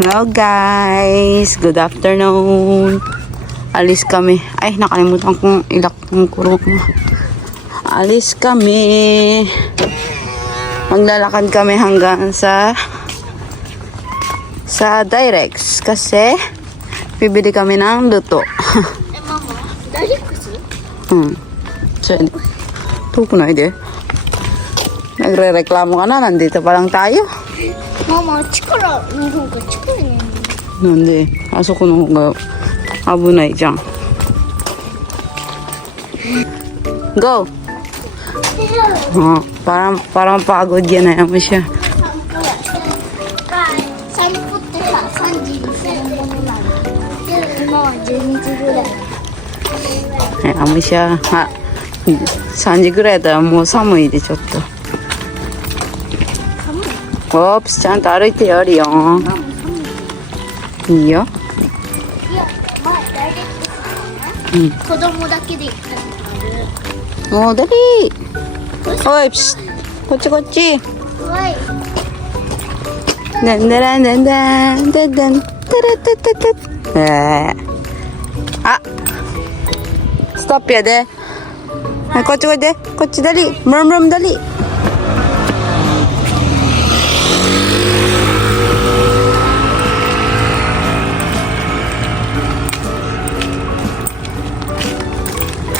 Hello guys, good afternoon. Alis kami. Ay, nakalimutan kong ilak ng kurong. Alis kami. Maglalakad kami hanggang sa Direx kasi bibili kami ng luto. Mama, Direx? So, tukunay de. Nagre-reklamo ka na, nandito pa lang tayo. Mama, chikara, nihon ga chikara ne. なんであそこの方が危ないじゃん。Go! Parang pagod yan na mo siya. Saan punta ka? 3時にするものなの。今は12時ぐらい。Kaya mo siya. 3時ぐらいだったらもう寒いでちょっと。Oops, ちゃんと歩いてよりよ。いいよ。いや、前ダイレクトさん子供だけで行ったのある。もうダリー。おい、プシッ。こっちこっち。はい。だんだらんだんだんだんだん。たらたたた。あ、ストップやで。はい、こっちこっち。こっちダリー。ムルムルムダリー。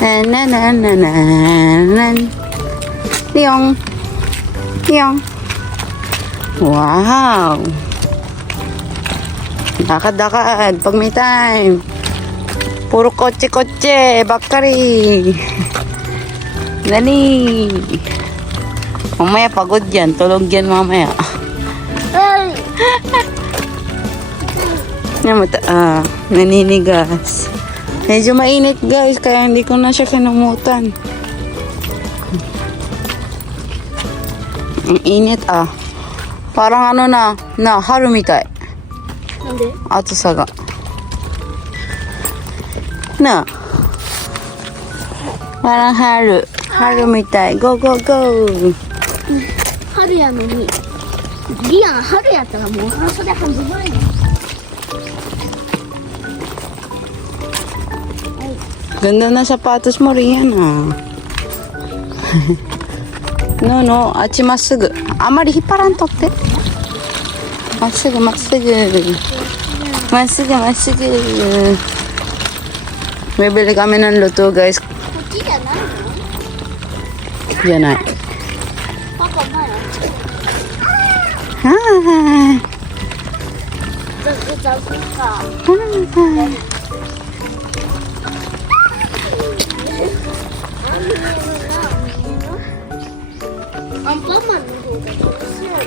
ななななななリヨンリヨンwow lakad-lakad pag may time puro kotse-kotse bakari dali mamaya pagod yan tulog yan mamaya naninigas. Medyo mainit guys, kaya hindi ko na siya kinumutan. Ang init ah. Parang ano na haru mitai. Nande? Atsusa ga. Na. Parang haru mitai. Go go go. 春やのに、リアン春やったらもう半袖半ズボンやね。Ganda na sapatos mo, Rian, ah. No, achi masugu. Amari hipparan to tte. Masugu. Bibili kami ng luto, guys. こっちじゃないの？ Diyan ay. パパ前あっち。 Hi. ザクか。 Hi. アンパンマンの方が楽しそうだな。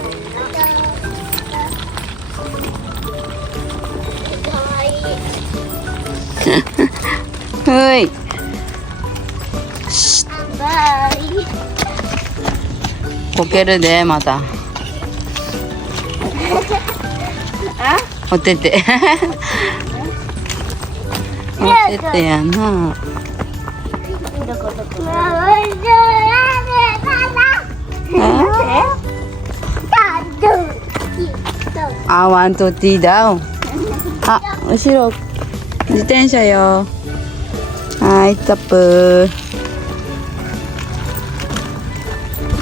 かわいい。 Hoy. バイ。こけるで、また。おてて。おててやな。どこどこ。あ、ワンとティーダウン。あ、後ろ。自転車よ。はい、ストップ。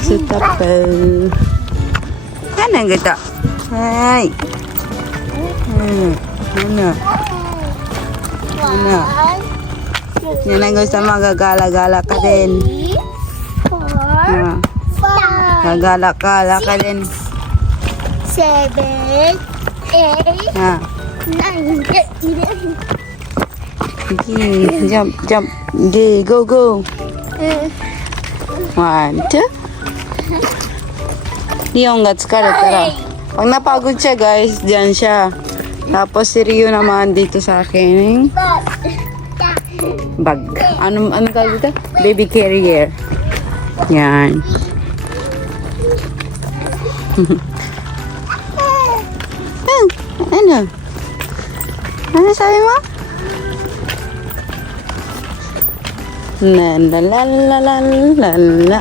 ストップ。はい、投げた。はい。Yan ang gusto magagala-gala ka din. Gagala-gala ka din. 7, 8, Ha. 9, 11. Okay, jump. Okay, go. 1, 2. Leon nga疲れたら. Pag napagod siya guys, diyan siya. Tapos si Rio naman dito sa akin. Bag. Ano tawag dito? Baby carrier. Yan. Ano? Ano sabi mo? La.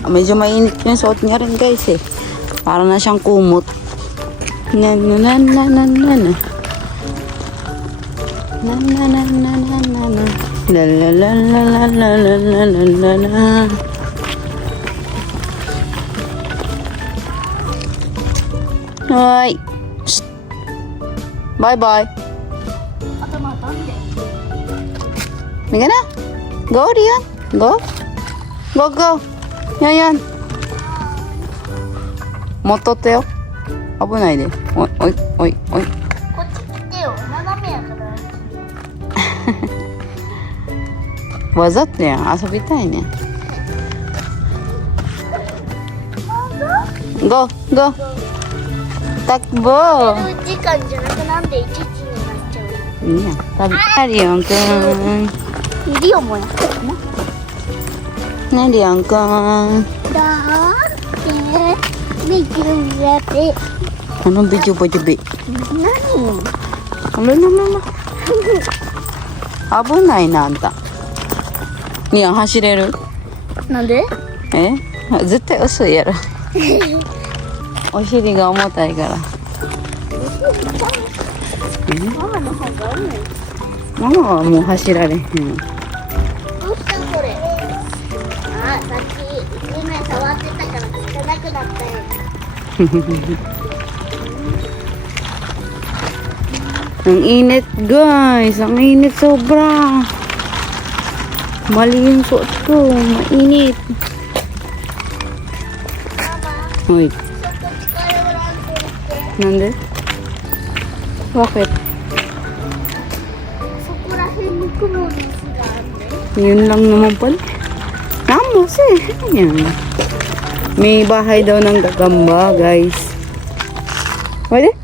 Medyo mainit yung suot niya rin guys eh. Para na siyang kumot. Na. Na na na na na na na. La la la la la la la la la la. Hai. Shh. Bye bye. 頭なんで Sige na. Go, Rian. Go. Go, go. Yan, yan. 持っとってよ。危ないで。おい、おい、おい、おい。こっち来てよ。斜めやから。わざとやん。遊びたいね。Go, go. Takbo. 時間じゃなくなんで1時になっちゃう。 Iya, sabi na Rian kun. リオもやったかな。 Na Rian kun. だってビジュやって。 Anong video ba jabi? 何 Ano naman? Abunay na anta. Rian, 走れる？なんでえ？絶対遅いやろ。お尻が重たいから。ママの方があるね。ママはもう走られへん。どうしたこれ。あ、さっき地面触ってたから汚くなったよ。 Ang init guys, ang init sobra. Mali yung suot ko, mainit. ママ、 Uy, ちょっと力をランプして。 nande? Bakit? そこら辺に雲の巣があるね。 Yun lang naman pala. Namos eh. Ayan. May bahay daw ng gagamba guys. Pwede?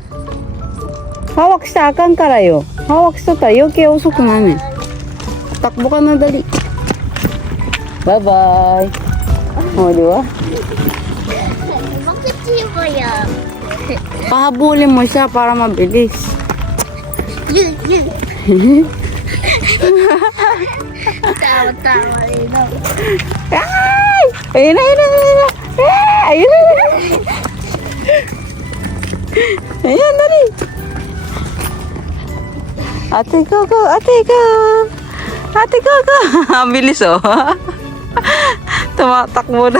Hawak sa akin karayo. Hawak sa tayo kaya usok namin. Takbo ka na dali. Bye bye. O, di ba? Bakit siya yan? Pahabulin mo siya para mabilis. Yun, yun. Tawa-tawa rin ako. Ay! Ayun na, ayun na, ayun na. Ayun na, ayun na. Ayan, dali. Ate, go, go. Ate, go. Ate, go, go. Ang bilis, oh. Tumatakbo na.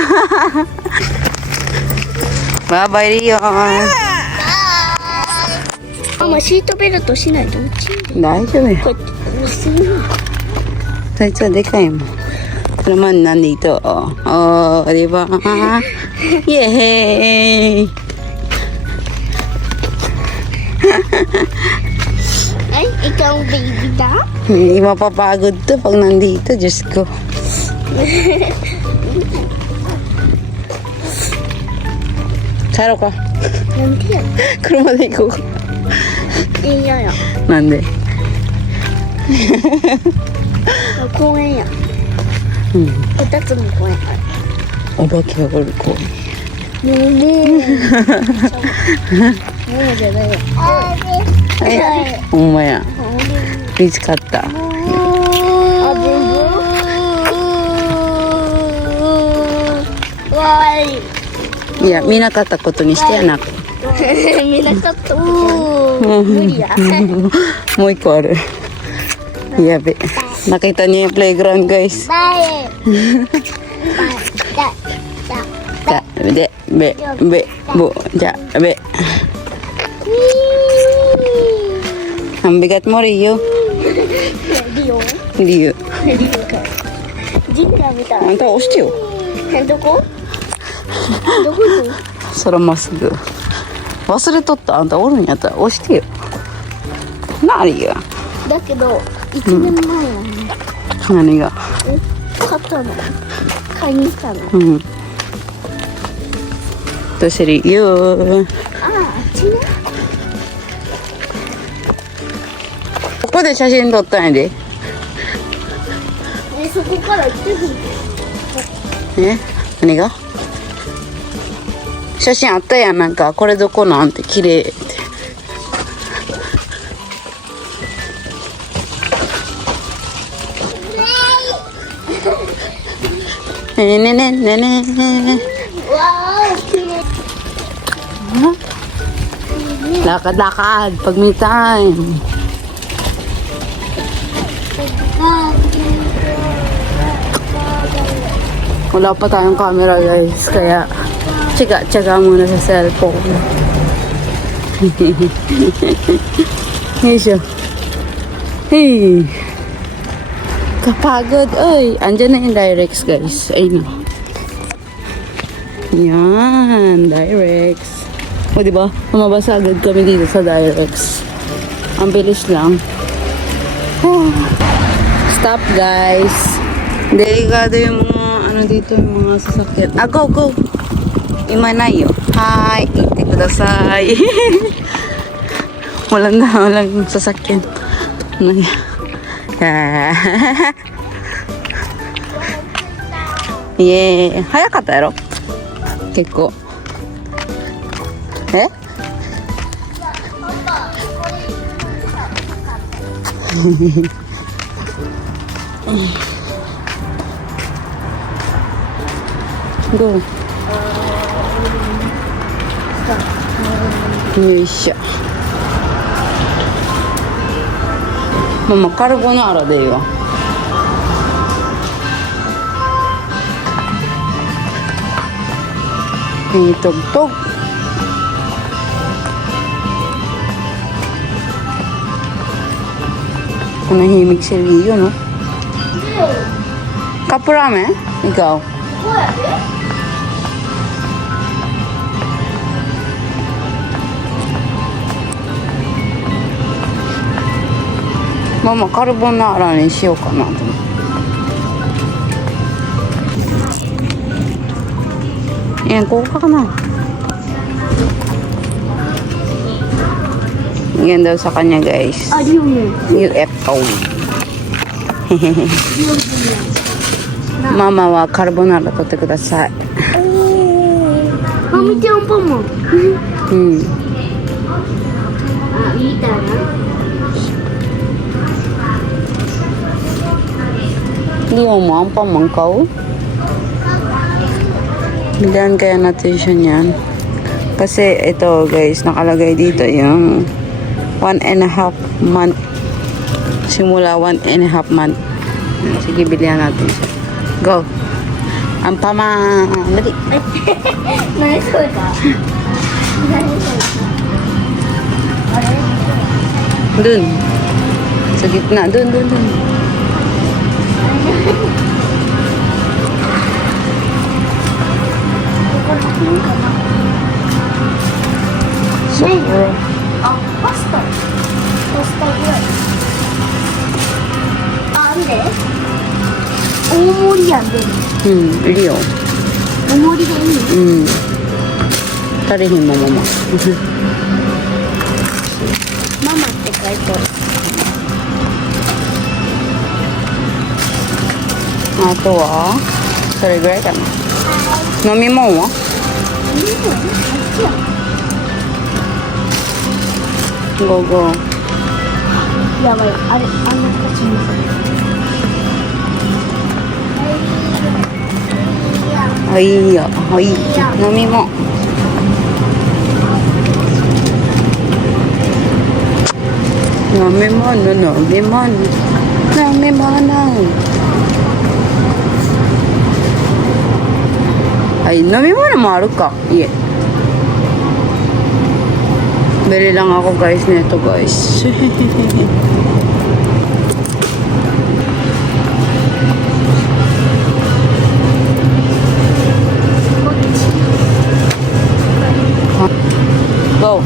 Bye-bye, Rion. ママシートベルトしないと落ちる。大丈夫よ。こうやって結ぶ。 Ito, de kayo mo. Ito naman, nandito. Oh, di ba? Yay! Ay, ikaw ang baby da? Hindi mapapagod to pag nandito. Diyos ko. Saro ka. なんでや。車で行こうか。いやや。なんで？公園や。うん。二つの公園ある。お化けがおる子。ねえねえ。もうじゃないよ。え、ほんまや。見つかった。あ、全部。わーい。いや、見なかったことにしてやな。見なかった。無理や。もう一個ある。やべ。Nakita niyo yung playground, guys. Bye. Ja, be, be, be, bu, ja, be. Ang bigat mo, Rio. リオン Rio. 神社みたい。 Anta,押してよ。どこどこにそらまっすぐ。忘れとった。あんたおるんやったら押してよ。なあ、Rio。だけど、1年前やね。何が？買ったの。買いに来たの。うん。どうしてるよ。あっちね。ここで写真撮ったんやで。そこから行ってくる。え？何が？写真あったやん。なんかこれどこなんて綺麗って。ねねねねね。わー、綺麗。Lakad-lakad pag may time. Wala pa tayong camera guys, kaya tsaga-tsaga muna sa cellphone. Hey siya. Hey! Kapagod, oy! Andyan na yung Directs guys. Ayun na. Yan, Directs. O diba, lumabas agad kami dito sa Directs. Ang bilis lang. Stop guys. Delikado yung mga ano dito, yung mga sasakyan. Ah, go, go! Imanayo. Hi! Ite kudasai. walang sasakyan. Yeah. 早かったやろ結構。えどうよいしょ。ママカルボナーラでいいわ。Tugtog. Nahimik si Rio, no? Cup ramen? Ikaw? Mama, カルボナーラにしようかなと思って。Yan, kuha ka na. Yan daw sa kanya, guys. UFO. Mama wa carbonara totte kudasai. Mami chan pa mo. Ita na. Leo mo, ang pamangkaw. Bigyan kaya natin siya niyan. Kasi ito guys, nakalagay dito yung 1.5 month. Simula 1.5 month. Sige, bilihan natin siya. Go! Ang dali. Nice one ka. Dun. Sa gitna. Dun. So, pasta. Pasta good. あれ大盛りやんでもいるよ。大盛りでいい足りひんもママ。ママって書いてあるあとはそれぐらいかな。飲み物はゴーゴー。やばい、あれ、あんな形にする。いいよ、いい。飲み物。飲み物。はい、飲み物もあるか。いえ。Bili lang ako guys nito guys. Go.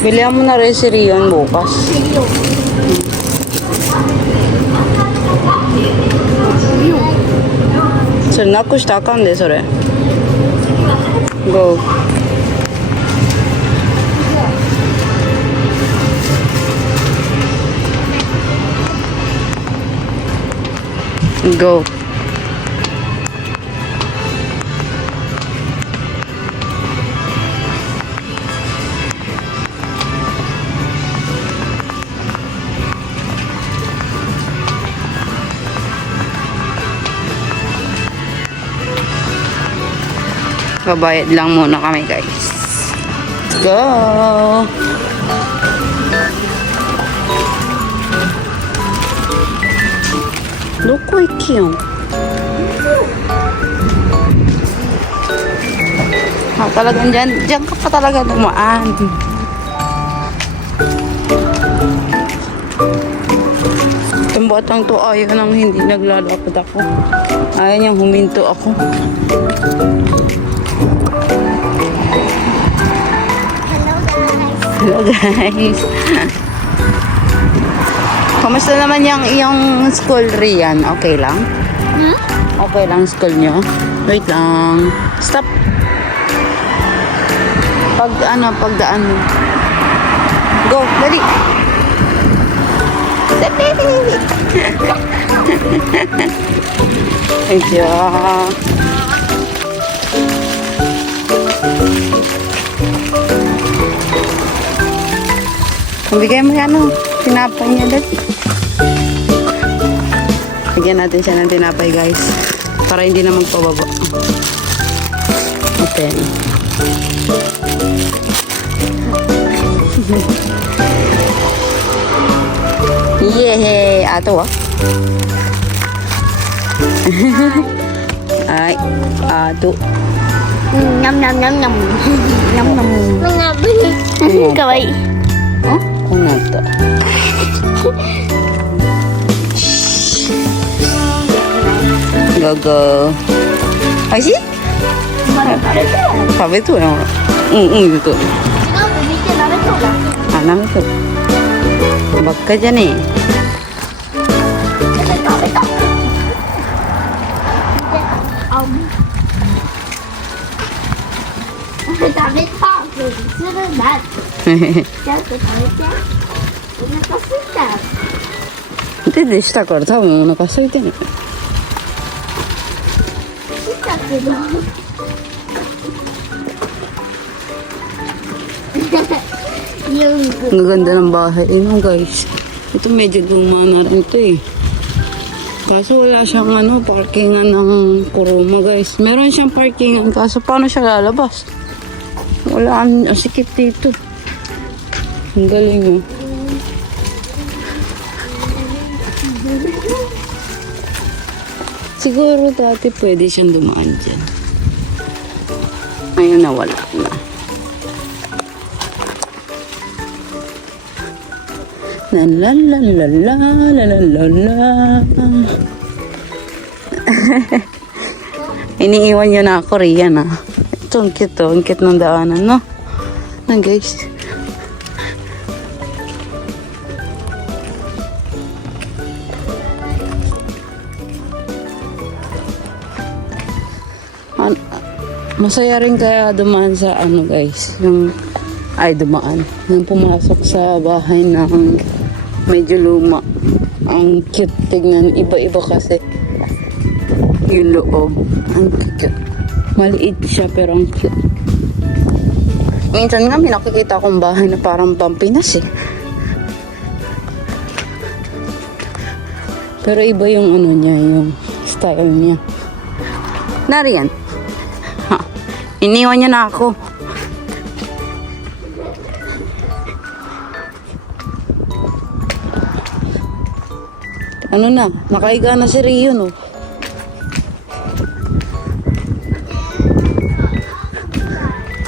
Bilihan mo na rin si Rion bukas. So, なくしたらあかんで、それ。Go. Go. Magbabayad lang muna kami guys. Let's go! Look quite cute. Talagang dyan ka pa talaga dumaan. Itong batang to ayaw nang hindi naglalakad ako. Ayaw niyang huminto ako. Hello guys. Hello guys. Kamusta naman yung iyong school, Rian? Okay lang? Hmm? Okay lang school nyo? Wait lang. Stop. Pagdaan mo. Go, dali. Dali. Medyo. Bigay mo yan, tinapay niya dali. Bigyan natin siya ng tinapay, guys. Para hindi na magpababa. Okay. Yehey! Ato Ay, ato. Nam nam nam nam. Nam nam. Kawaii. Oh, kung nato. Go go. Ay, si? Sabi ito na. Ito. Alam ito. Bag ka dyan eh. Hindiでしたから多分お腹空いてる。Ang ganda ng bahay. Ayun guys. Ito medyo luma na rin ito eh. Kaso wala siyang parkingan ng Kuruma guys. Meron siyang parkingan kaso paano siya lalabas? Wala ang sikip dito. Ang galing oh. Siguro dati pwede siyang dumaan dyan. Ayun na wala na. La la la la la la la la la. Iniiwan niyo na ako, Rian ah. Ito, ang cute oh. Ang cute ng daanan, no? Yan guys. Masaya rin kaya dumaan sa guys. Yung pumasok sa bahay ng medyo luma. Ang cute tignan. Iba-iba kasi yung loob. Ang cute. Maliit siya pero ang cute. Minsan nga may nakikita akong bahay na parang Pampinas eh. Pero iba yung niya, yung style niya. Nariyan. Ha. Iniwan niya na ako. Nakaiga na si Rio, no?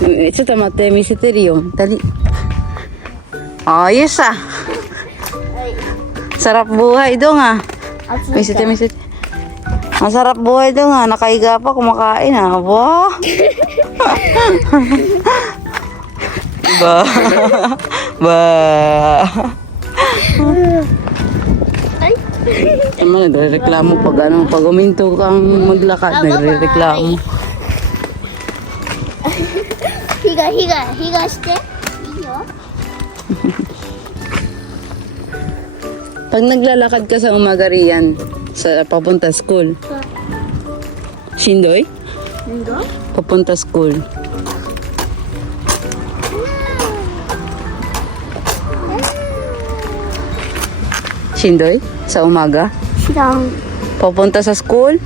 Ito tamate, misite Rio. Tali. Ayos ah. Sarap buhay dong ah. Misite. Masarap buhay dong ah. Nakaiga pa, kumakain ah. Wow. Ba. Nagre-reklamo pag uminto kang maglakad, nagre-reklamo. Higaして。いいよ。 Pag naglalakad ka sa umaga riyan, sa papunta school. Shindoy? Papunta school. Shindoy? Sa umaga? 知らん。 Papunta sa school?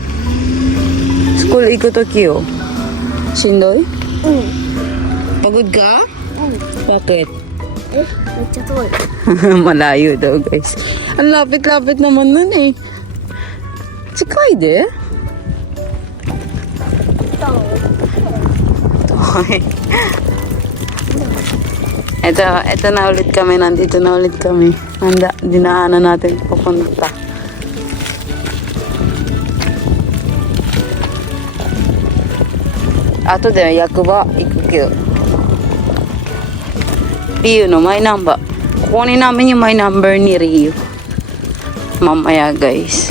School ikuto kiyo. Sindoy? Mm. Pagod ka? Bakit? Medyo tol. Malayo daw, guys. Ang lapit-lapit naman nun eh. Si Kaide? Okay. Ito na ulit kami. Nandito na ulit kami. Dinaanan natin papunta. Ato de Yakuba ikukyou. Ryu no my number. Kukunin namin yung my number ni Ryu. Mamaya, guys.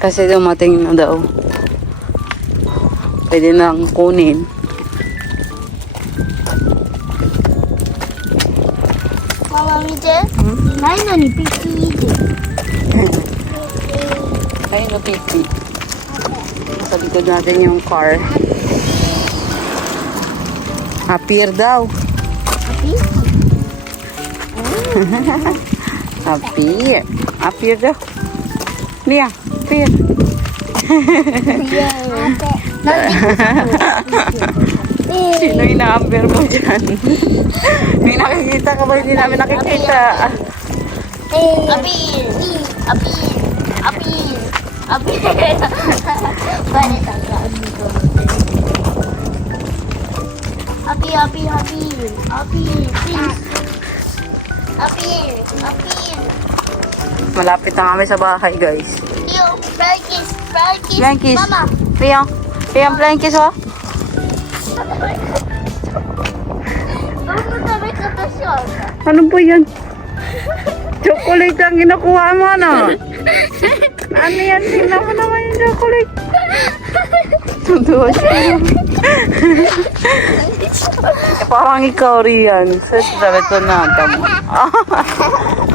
Kasi dumating na daw. Pwede nang kunin. Mama, mite. Inai no ni pipi ite. Ayun na, pipi. Sa likod natin yung car. Appear daw. Appear. Appear daw. Lia, appear. Sino ina-appear mo dyan? May nakikita ka ba? Hindi namin nakikita. Apir. Apir. Apir. Apir. Balik ang dito. Apir, apir, apir. Apir, please. Apir, apir. Malapit na kami sa bahay, guys. Yung Frankie's, Frankie's. Blankies. Mama. Ria, Ria, Blankies, oh. Ano sabi ka to siya? Ano po yan? Chocolate ang ginakuha mo, no? Ano yan? Tingnan mo naman yung chocolate. Tutuwa siya. Parang ikaw, Rian. Sabi ko na, tamo.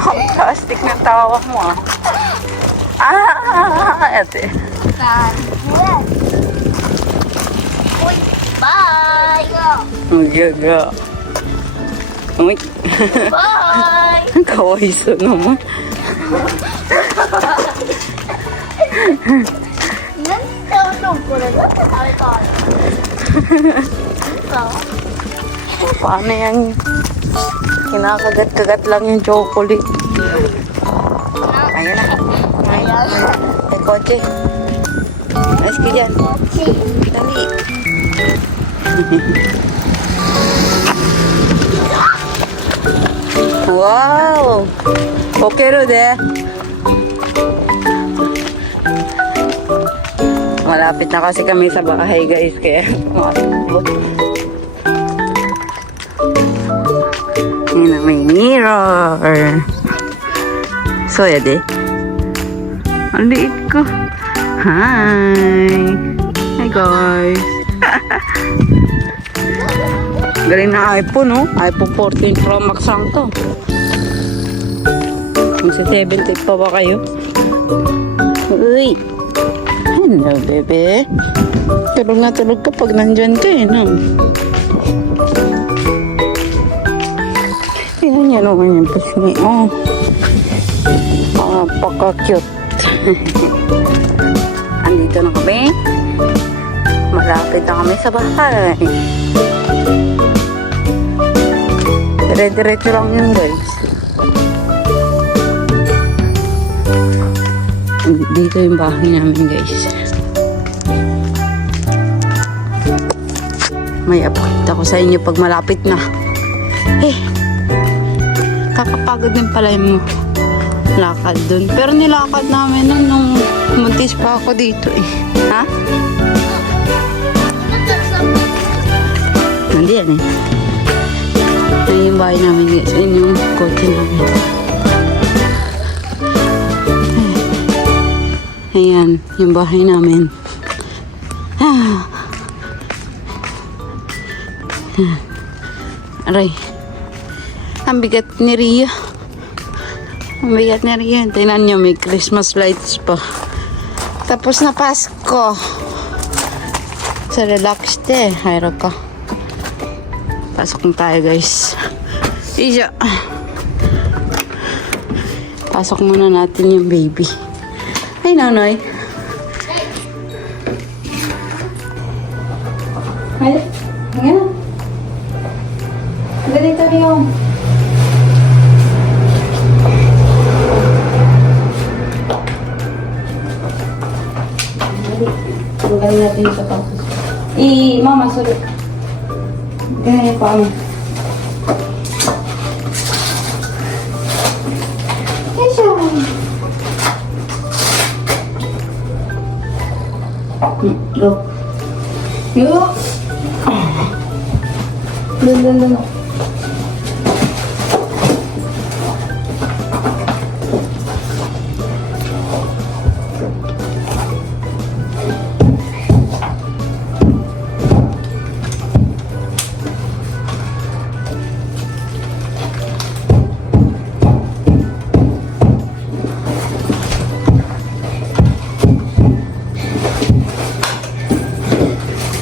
Ang plastic ng tawa mo, ah. Ate. Uy, bye! Magaga. Uy. Bye! Kawaiso naman. Paano yan? Kinakagat-kagat lang yung chocolate. Ayan na. Ay, kotse. Ayos ka dyan. Dali. Wow! Okay ro de. Malapit na kasi kami sa bahay, guys, kaya yun na, may mirror. So, ya de. Ang liit ko. Hi! Hi, guys. Galing na iPhone, no? iPhone 14 Pro Max lang to. Magsa 70 pa ba kayo? Uy! Hello, bebe. Tulog na tulog ka pag nandyan ka, eh, no? Yan yan naman yung pisngi. Oh. Paka-cute. Andito na kami. Malapit na kami sa bahay. Dire-diretso lang yun, guys. Dito yung bahay namin, guys. May update ako sa inyo pag malapit na. Eh, kakapagod din pala yung lakad dun. Pero nilakad namin nun nung muntis pa ako dito, eh. Ha? Nandiyan, eh. Ayun yung bahay namin, guys. Ayun yung kotse namin. Ayan, yung bahay namin. Aray. Ang bigat ni Ria. Ang bigat ni Ria. Tingnan nyo, may Christmas lights pa. Tapos na Pasko. Sa relax de. Hayro ka. Pasok na tayo, guys. Isa. Pasok muna natin yung baby. Ay, nanay. Ay, ngayon. Ganito yung. Tanggalin natin yung sapatos. Mama, sorry. Ganyan pa mo. Go. Go. Dun.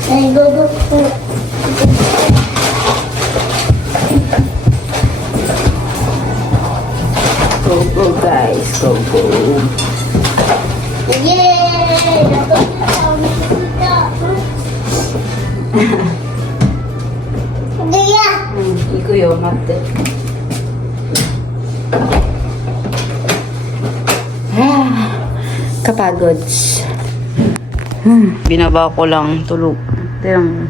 Ay, go. Go, guys. Go. Yay! Natapos na kami kita. Gaya! Iko yun, mate. Kapagod. Binaba ko lang tulog. Tingnan mo.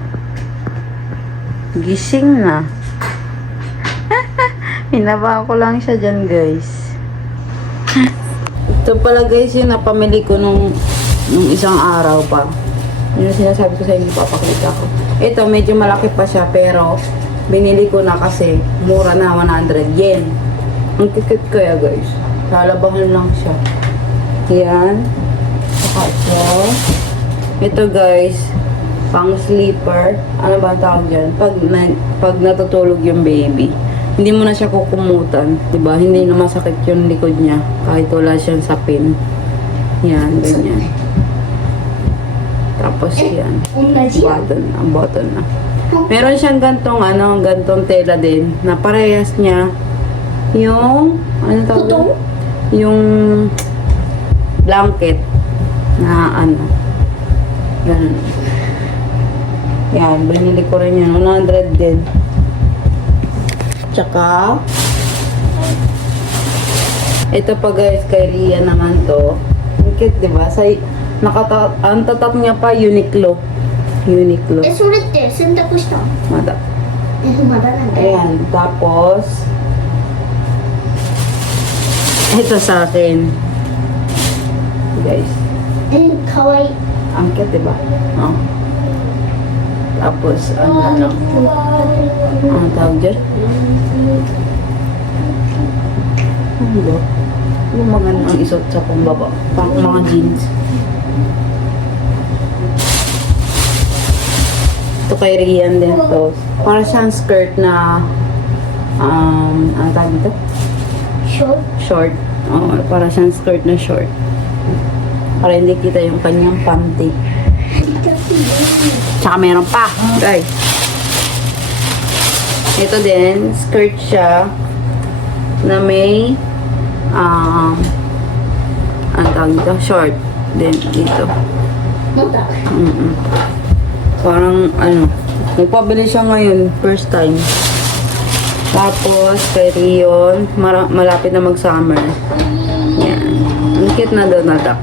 Gising na. Binaba ko lang siya dyan, guys. Ito pala, guys, yung napamili ko nung isang araw pa. Yun yung sinasabi ko sa inyo, papakita ko. Ito, medyo malaki pa siya, pero binili ko na kasi mura na, 100 yen. Ang kikit kaya, guys. Lalabahan lang siya. Yan. Saka ito, guys, pang sleeper. Ano ba ang tawag dyan? Pag natutulog yung baby, hindi mo na siya kukumutan. Diba? Hindi na masakit yung likod niya. Kahit wala siyang sapin. Yan, ganyan. Tapos yan. Ang button na. Meron siyang gantong tela din. Na parehas niya. Yung, ano tawag? Yung blanket. Na ganun. Yan, binili ko rin yan. 100 din. Tsaka, ito pa guys, kay Ria naman to. Ang cute, diba? Ang tatak niya pa, Uniqlo. それって洗濯したの？ Mata. まだなんだ。 Ayan, tapos, ito sa akin. Guys. かわいい。 Ang cute, diba? Oh. Tapos, ano tawag dyan? Ano ba? Yung magandang isot sa pambaba. Pang mga jeans. Ito kay Rian din to. Para siyang skirt na, ano tawag dito? Short? Short. Oo, para siyang skirt na short. Para hindi kita yung kanyang panty. Tsaka meron pa, guys. Ito din, skirt siya na may ang tawag dito, short din dito. また。 Parang nagpabili siya ngayon, first time. Tapos kay Rion, malapit na mag-summer. Yan. Ang cute na doon natak.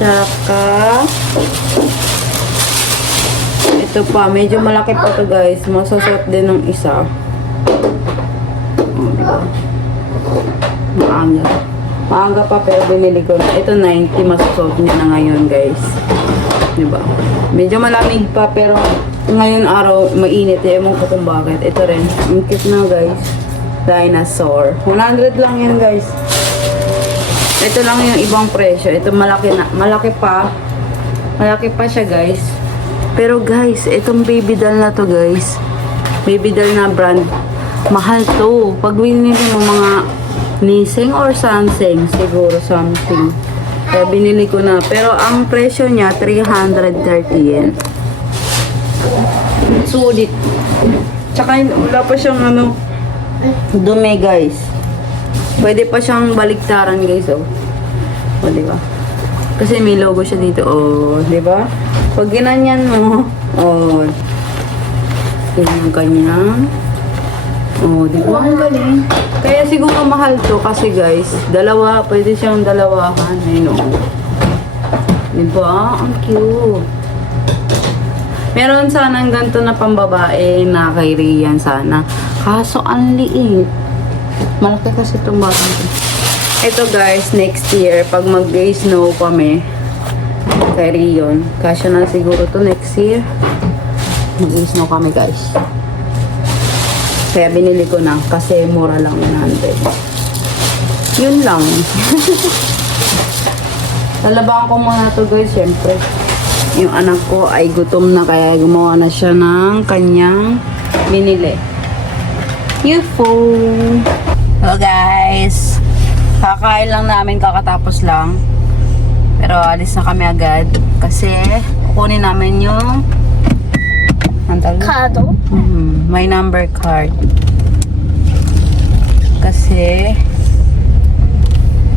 Tsaka ito pa, medyo malaki pa to guys. Masasuot din ng isa. Diba? Maaga pa pero binili ko na. Ito 90, masasuot niya na ngayon guys. Diba? Medyo malamig pa pero ngayon araw mainit. Ewan ko kung bakit. Ito rin. Ang cute na guys. Dinosaur. 100 lang yan guys. Ito lang yung ibang presyo. Ito malaki na. Malaki pa. Malaki pa siya guys. Pero guys, itong baby doll na to guys. Baby doll na brand. Mahal to. Pag binili mo mga Nising or Samsung. Siguro something. Kaya binili ko na. Pero ang presyo niya, 330 yen. Sulit. Tsaka wala pa siyang dumi guys. Pwede pa siyang baliktaran guys, oh. O, diba? Kasi may logo siya dito, oh. Diba? Pag ginanyan mo, oh, yun yung kanyang, oh, di ba? Ang galing. Kaya siguro mahal to kasi guys, dalawa, pwede siyang dalawahan. Ayun, oh. Di ba? Ang cute. Meron sanang ganito na pambabae na kay Rian sana. Kaso ang liit. Malaki kasi itong batang to. Ito guys, next year, pag mag-snow kami, kay Rion, kasya na siguro to next year. Mag-snow kami guys. Kaya binili ko na kasi mura lang 100. Yun lang. Lalabahan ko muna to guys, syempre. Yung anak ko ay gutom na kaya gumawa na siya ng kanyang binili. UFO. Hello guys. Kakain lang namin, kakatapos lang. Pero alis na kami agad kasi kukunin namin yung Kado? my number card. Kasi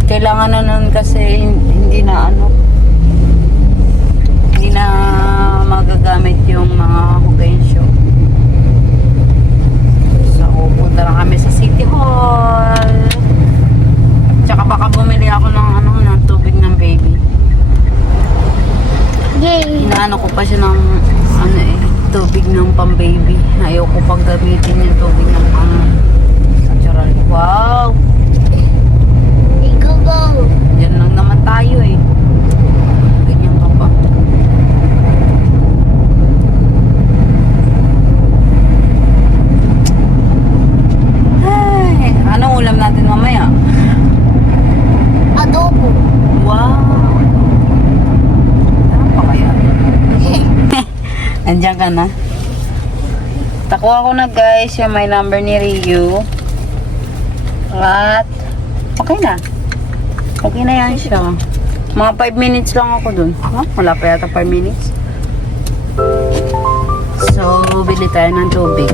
kailangan na nun kasi hindi na magagamit yung mga hugensyo. So pupunta na kami sa City Hall. Tsaka baka bumili ako ng tubig ng baby. Yay! Inaano ko pa siya ng tubig ng pang-baby. Ayaw ko pang gamitin yung tubig ng pang-natural. Wow! Go! Diyan lang naman tayo eh. Ganyan ka pa. Ay, anong ulam natin mamaya? Adobo. Wow! Ano pa kaya? Andiyan ka na. Takuha ko na guys yung may number ni Ryu. At okay na. Okay na yan siya. Mga 5 minutes lang ako dun. Oh, wala pa yata 5 minutes. So, bili tayo ng tubig.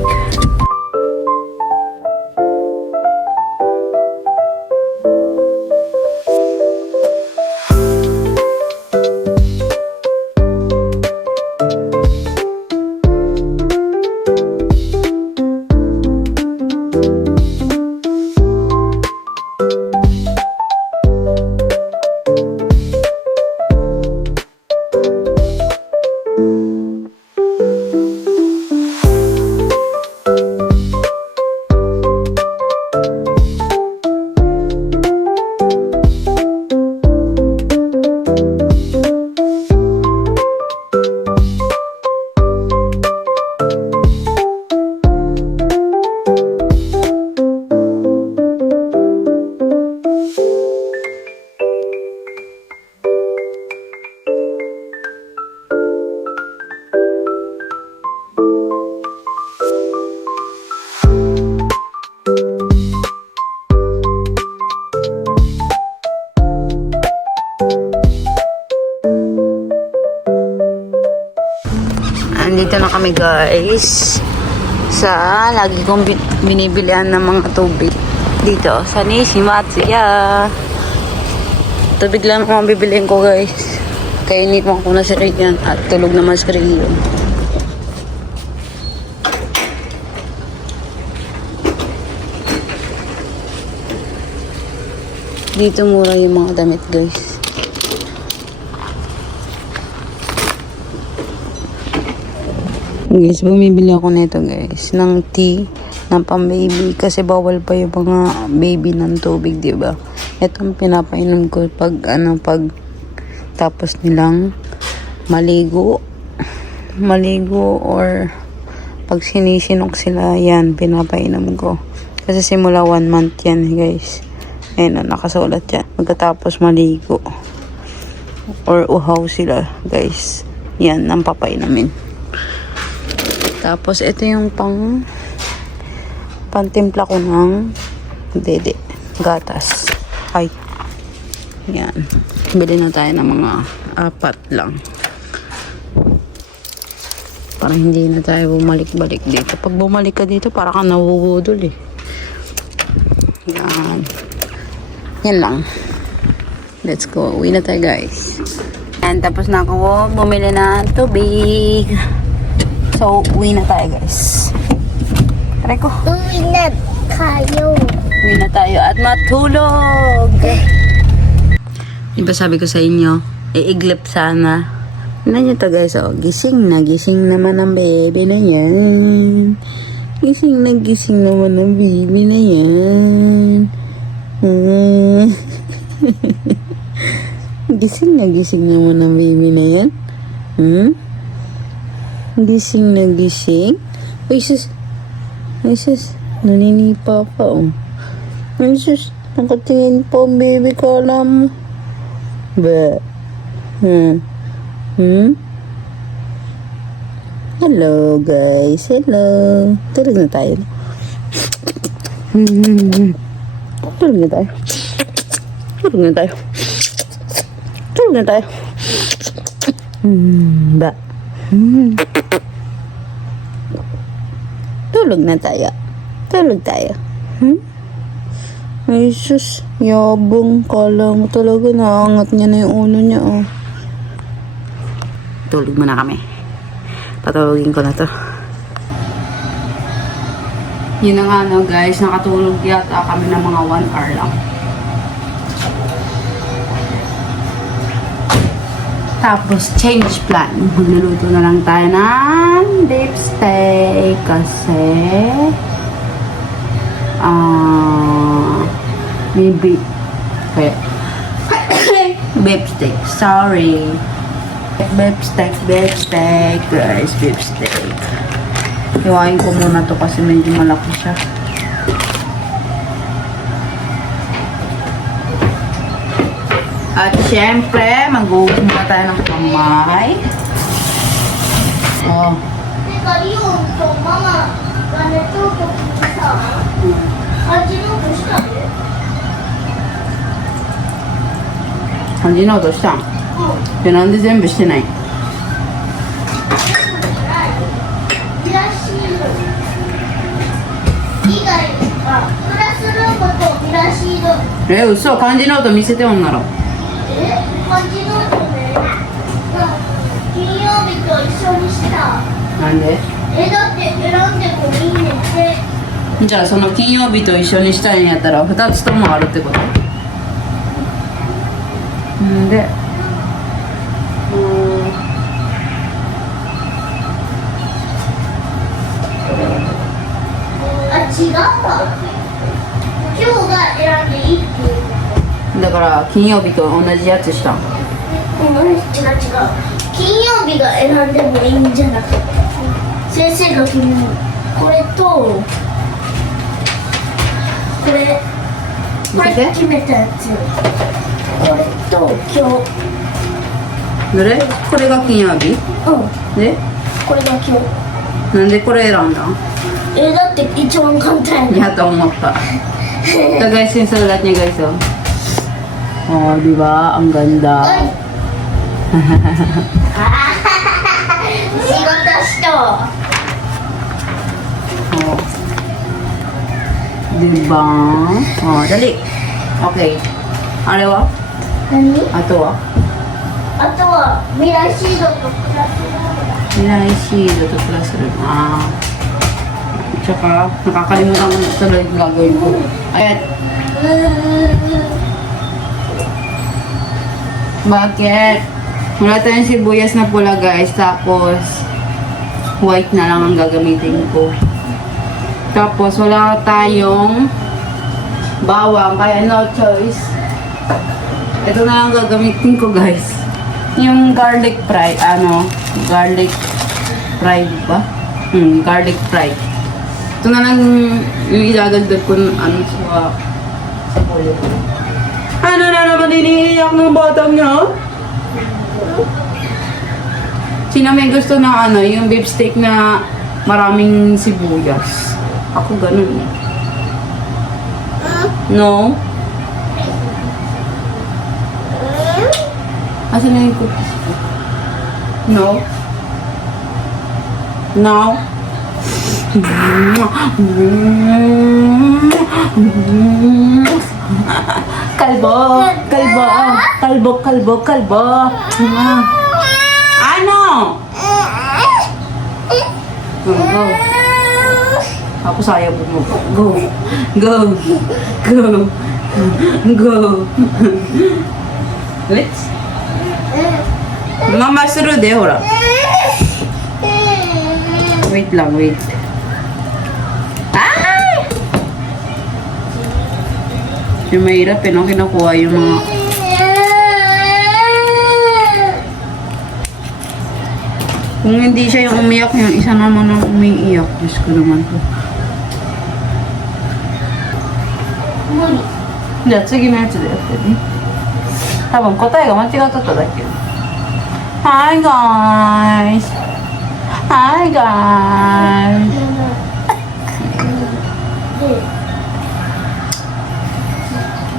Andito na kami guys sa lagi kong binibilihan ng mga tubig dito sa Nishimatsuya. Tubig lang ang bibiliin ko guys. Kainip ko na si Rian at tulog naman si Rian. Dito mura yung mga damit guys. Guys, bumibili ako nito guys ng tea ng pang-baby kasi bawal pa yung mga baby ng tubig, di ba? Ito ang pinapainom ko pag tapos nilang maligo or pag sinisinok sila, yan pinapainom ko. Kasi simula 1 month yan guys. Ayun, nakasulat yan. Pagkatapos maligo or uhaw sila guys, yan ang papainamin. Tapos, ito yung pantimpla ko ng dede. Gatas. Ay. Yan. Bili na tayo ng mga 4 lang. Para hindi na tayo bumalik-balik dito. Pag bumalik ka dito, para ka nawuwudol eh. Yan. Yan lang. Let's go. Uwi na tayo guys. And tapos na ako bumili ng tubig. So, uwi na tayo guys. Try ko. Uwi na kayo. Uwi na tayo at matulog. Diba sabi ko sa inyo, iiglip sana. Tignan nyo to guys, oh. Gising naman ang baby na yan. Gising naman ang baby na yan. Gising naman ang baby na yan. Gising. Uy sus. Naninipa pa oh. Ay sus. Nakatingin pa ang baby ko alam mo. Ba. Hello guys. Hello. Tulog na tayo. Tulog na tayo. Ba. Tulog tayo. Ay sus, yabang. Kala mo talaga naangat niya na yung ulo niya oh. Tulog muna kami. Patulogin ko na to. Yun na nga no guys, nakatulog yata kami ng mga 1 hour lang. Tapos change plan. Magluluto na lang tayo ng beef steak kasi may beef. Okay. Beef steak. Sorry. Beef steak guys. Beef steak. Iwain ko muna to kasi medyo malaki siya. At syempre, mag-uubos muna tayo ng kamay. Oh. Teka, yun. So, mama, ganito ko sa Hanjiの音したんで、なんで全部してないミラシード以外はプラスルームとミラシード嘘漢字ノート見せておんなら漢字ノートね金曜日と一緒にしたなんでだって選んでもいいねってじゃあその金曜日と一緒にしたいんやったら2つともあるってことんで違うわ今日が選んでいいっていうだから金曜日と同じやつしたん違う金曜日が選んでもいいんじゃなくて先生が決めるこれとこれ決めたやつこれと今日どれこれが金曜日でこれが今日なんでこれ選んだんだって一番簡単やYa to umapa. So guys, yung sulat niya guys oh. Oh, di ba? Ang ganda. 仕事しと Oh. Di ba? Oh, dali. Okay. Ano wa? 何 Ato wa? あとはミラーシードとプラスルームだ Nilay shield to plus rin. Tsaka, nakakalimutan ko na tuloy yung gagawin ko. Ayan. Bakit? Wala tayong sibuyas na pula guys. Tapos, white na lang ang gagamitin ko. Tapos, wala tayong bawang. Kaya no choice. Ito na lang gagamitin ko guys. Yung garlic fry. Garlic fry ba? Garlic fry. Ito na lang yung idadagdag ko sa ulo. Ano na naman iniiyak ng batang niya? Sino may gusto ng yung beef steak na maraming sibuyas? Ako ganun eh. No? Asan na yung cookies ko? No? No? Kalbo. Kalbo. Kalbo, kalbo, kalbo. Ano? Go. Ako sayang mo. Go. Go. Go. Go. Let's. Mama, suru de, hora. Wait lang, wait. Ah! Yung mahirap eh, no? Kinukuha yung mga... Kung hindi siya yung umiyak, yung isa naman ang umiiyak. Diyos ko naman po.じゃあ次のやつでやってね。多分答えが間違っとっただけ。Hi guys! Hi guys!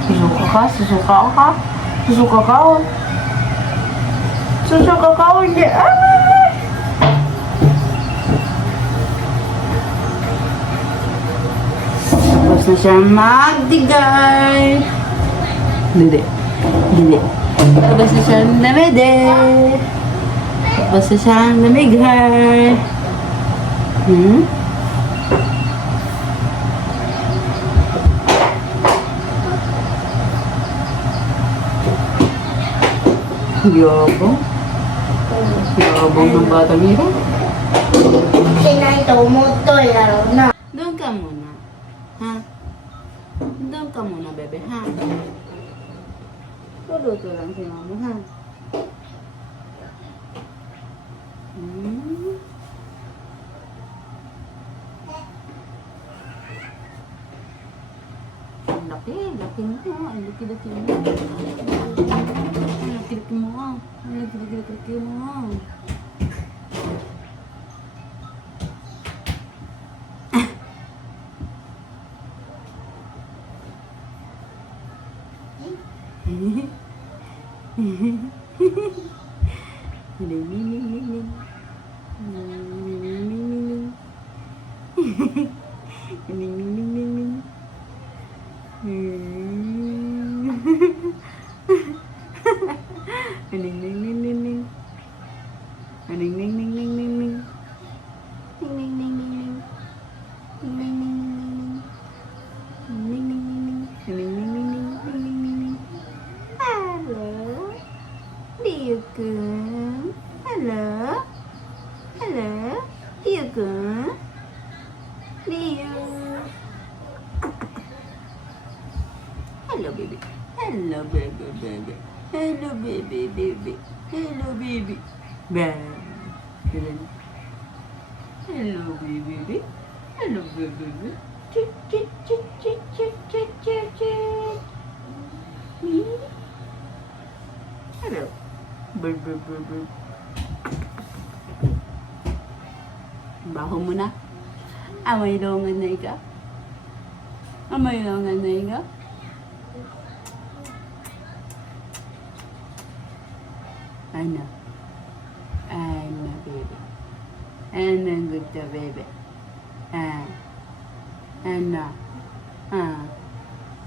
Susuka ka? Susuka ka? Susuka ka? Susuka ka? Hindi. Tapos na siya magdigay. Dili. Dili. Tapos na siya namede. Tapos na siya namighay. Yabang. Yabang ng batang ito. してないと思っとるやろうな。 Doon ka muna. Ha? Doon ka muna, bebe, ha? Tuluto lang si mama, ha? Ang laki, laki mo. Ang laki-laki mo. Ang laki-laki mo. Ang laki-laki mo. Hello? Hello? Diego? Leo? Hello, baby. Hello, baby, baby. Hello, baby, baby. Hello, baby. Baby. Hello, baby, baby. Hello, baby, baby. Chit, chit, chit, chit, chit, chit, chit, chit. Hello. Brr, brr, brr, brr. Baho mo na. Amay longan na ikaw. Amay longan na ikaw. Ano? Ano, baby? Ano good to, baby? Ano?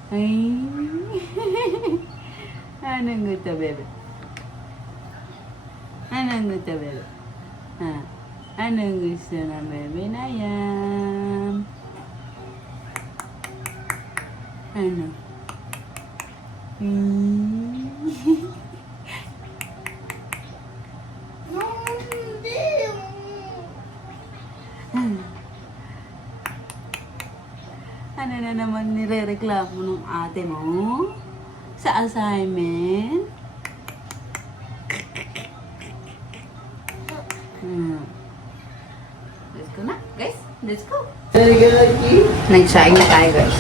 Ay. Ano good to, baby? Anong gusto, bebe? Anong gusto na, bebe na yan? Ano? Ano na naman nire-reklamo ng ate mo? Sa assignment? Let's go na, guys. Let's go. Nagsaing na tayo, guys.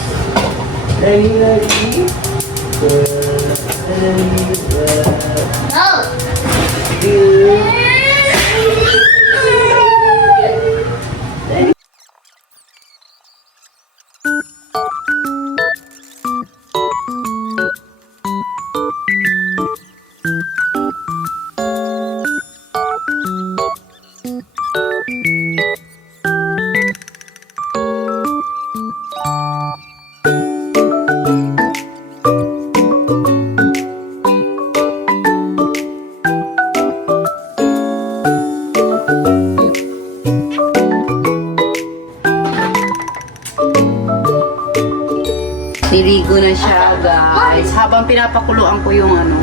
siya, guys. Habang pinapakuluan ko yung ano,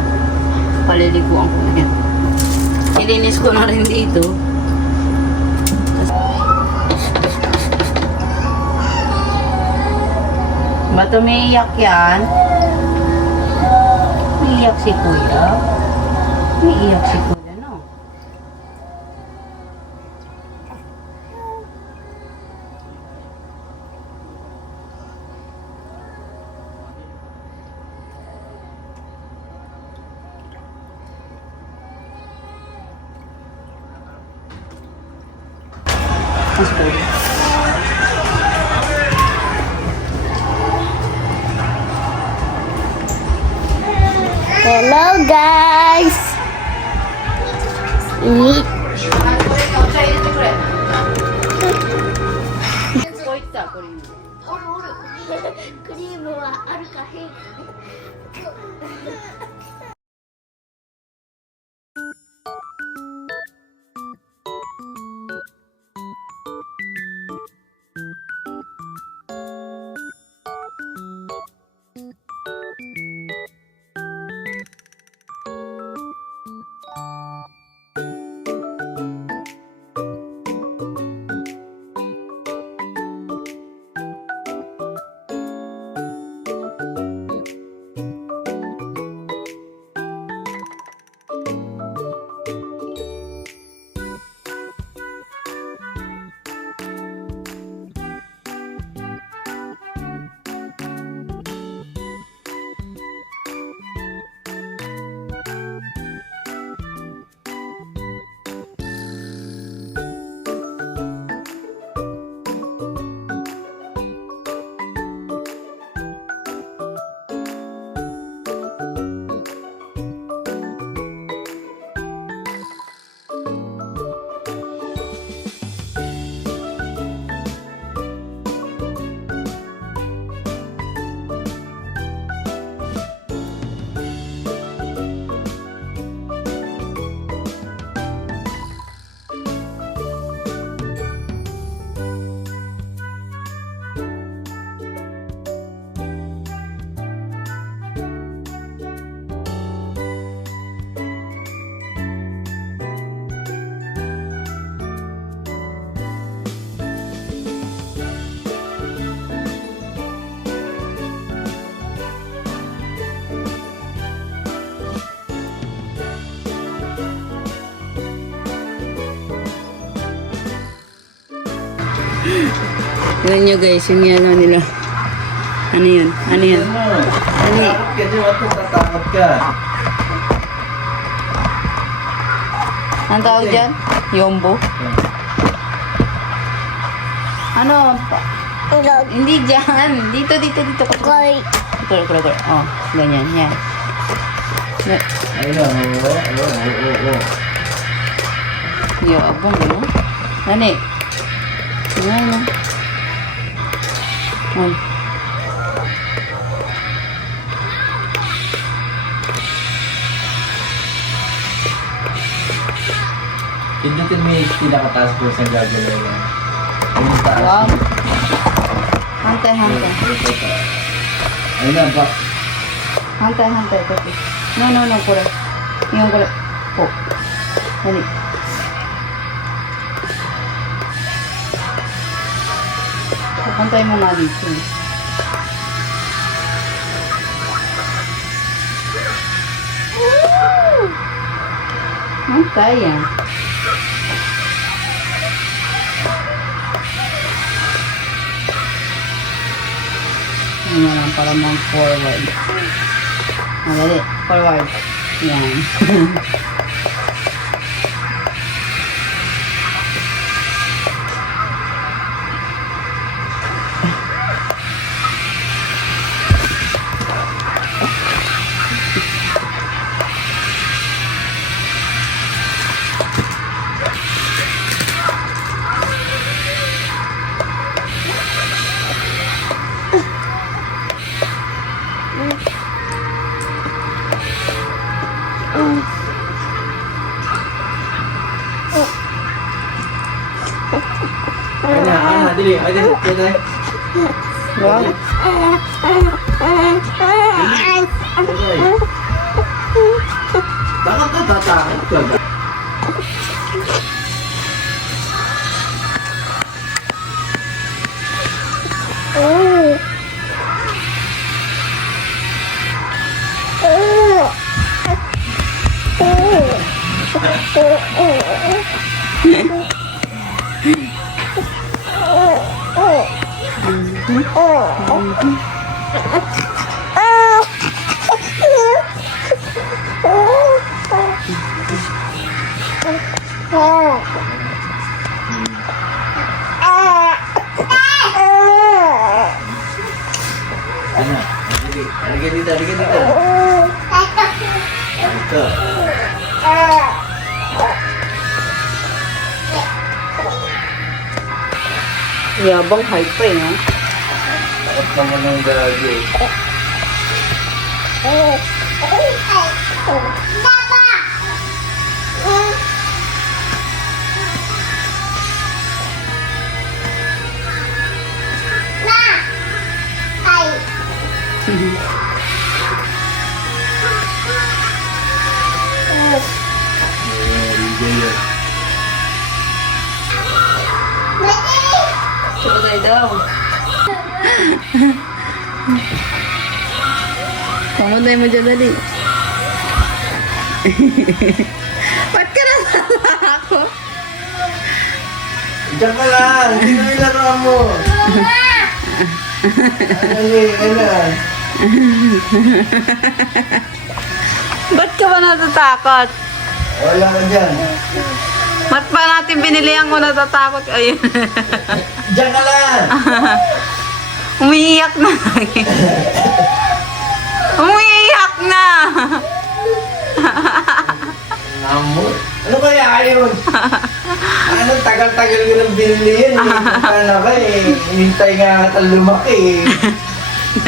paliliguan ko. Ayan. Ilinis ko na rin dito. Ba't umiiyak yan? Umiiyak si kuya. Umiiyak si kuya, no? Mas kuya. Hello guys! Eat.クリームはあるかへんかね。Yun nyo guys, yung ano nila. Ano yun? Ano yun? Ano yun? Takot ka dyan, Wato. Tatakot ka. Ang tawag dyan? Yombo? Ano? Hindi dyan. Dito, dito, dito. Koy. Ito. Oh, ganyan. Yan. Ayun na, oo. Yabang, gano'n. Nani? Ngayon na. Pindutin mo yung pinakataas ko sa gagawin yan. Yung taas. Wow. Hantay. Ayun na, back. Hantay. Kopi. No, kure. Yung kure. Po. Nani? Pantay mo nga dito. Hantay yan. Ano lang para mag-forward. Madali. Forward. Yan. Ayun na, dili. Wow. Bakit natatakot ka ba? Ano? Halika dito, halika dito. Ito. Yabang hype pa eh, no? Takot naman ng gagi. Sabay daw. Pamunay mo dyan, dali. Ba't ka ako? Diyan ka lang. Sino yung laruan mo? Ano? Ba't ka ba natatakot? Wala ka dyan. Ba't pa natin binilihan ko natatakot? Ayun. Diyan ka lang. Umiiyak na. Umiiyak na. Namot. Ano kaya ayun? Ano, tagal-tagal ko nang binili yan eh. Kala ka eh. Hintay nga ka lumaki eh.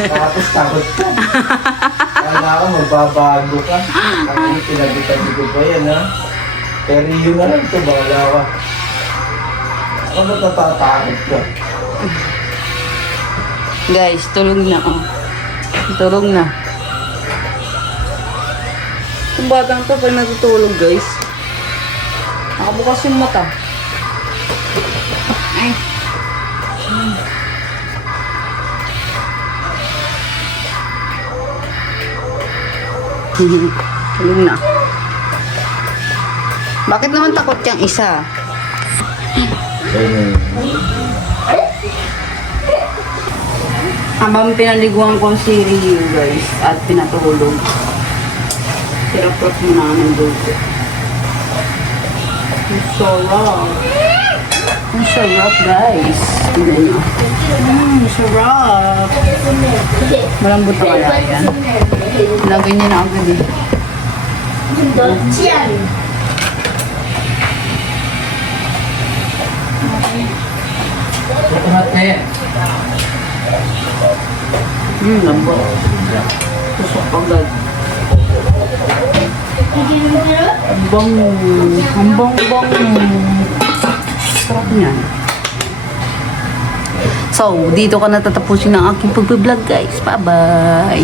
Tapos takot ka. Kala ko magbabago ka. Ako pinabi-tabi ko pa yan ha. Pero yun na lang ito, bahala ka. Ako ba't natatakot ka? Guys, tulog na. Oh. Tulog na. Yung batang to, pag natutulog, guys, nakabukas yung mata. Ay. Tulog na. Bakit naman takot yung isa? Habang pinaliguan ko si Rio, guys, at pinatulog, sirap-rap mo na ng dugo. Ang sarap. Ang sarap, guys. Tignan nyo. Sarap. Malambot pa kaya yan. Lagay niya na agad eh. Lahat na yan. Lambot. Tusok agad. Ang bang. Sarap niyan. So, dito ko natatapusin ang aking pag-vlog, guys. Bye-bye.